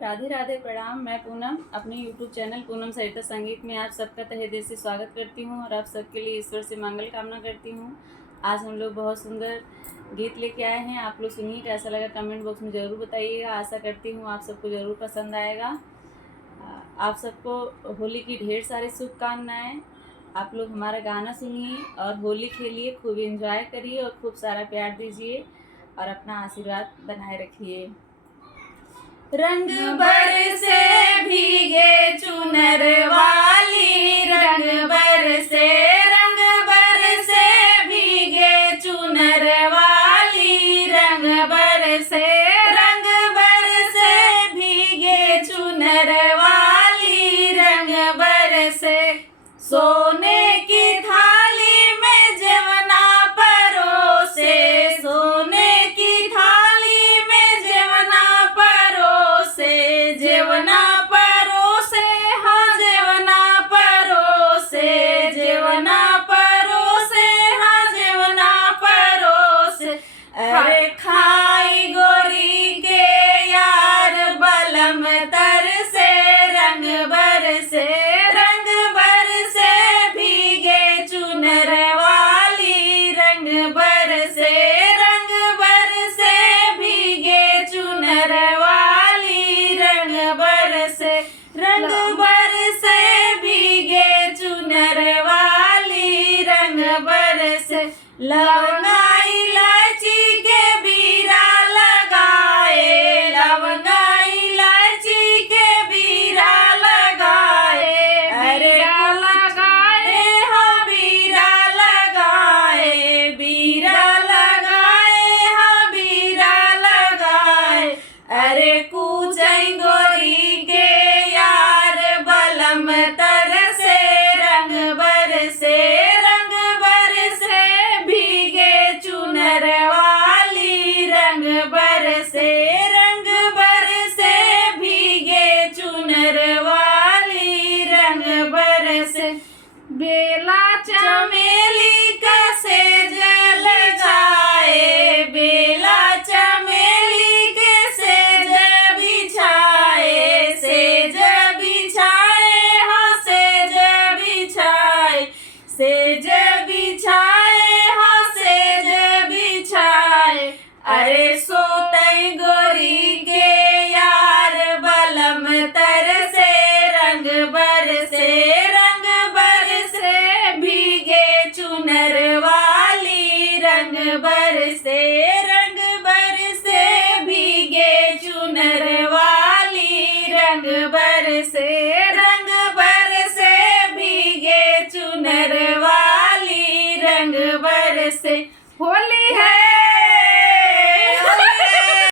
राधे राधे प्रणाम। मैं पूनम अपने YouTube चैनल पूनम सरिता संगीत में आप सबका तहे दिल से स्वागत करती हूँ और आप सबके लिए ईश्वर से मंगल कामना करती हूँ। आज हम लोग बहुत सुंदर गीत लेके आए हैं, आप लोग सुनिए। कैसा लगा कमेंट बॉक्स में ज़रूर बताइएगा। आशा करती हूँ आप सबको ज़रूर पसंद आएगा। आप सबको होली की ढेर सारी शुभकामनाएँ। आप लोग हमारा गाना सुनिए और होली खेलिए, खूब एंजॉय करिए और खूब सारा प्यार दीजिए और अपना आशीर्वाद बनाए रखिए। रंग बरसे भीगे चुनर वाली, रंग बरसे भीगे चुनर वाली, रंग बरसे भीगे चुनर वाली, रंग बरसे सोने की थाली में जेवना परोसे, सोने की थाली में जेवना परोसे, जेवना परोसे, हाँ जेवना परोसे, जेवना परोसे, हाँ जेवना परोसे। अरे खाई गोरी के यार बलम तर से, रंग बरसे भीगे चुनर वाली, रंग बरसे भीगे चुनर वाली, रंग बरसे भीगे चुनर वाली, रंग बरसे। लवंगा इलायची के बीरा लगाए, लवंगा इलायची के बीरा लगाए, अरे लगाए हाँ बीरा लगाए, बीरा लगाए हाँ बीरा लगाए। अरे कूचई गोरी के यार बलम तर से, रंग बरसे भीगे चुनर वाली, रंग बरसे भीगे चुनर वाली, रंग बरसे। बेला चमेली का सेज लगाए, बेला चमेली के सेज बिछाए, सेज बिछाए हाँ सेज बिछाए, सेज बिछाए हाँ सेज बिछाए। अरे सोतई गोरी के यार बलम तर से, रंग बरसे भीगे चुनर वाली, रंग बरसे भीगे चुनर वाली, रंग बरसे भीगे चुनर वाली, रंग बरसे। होली है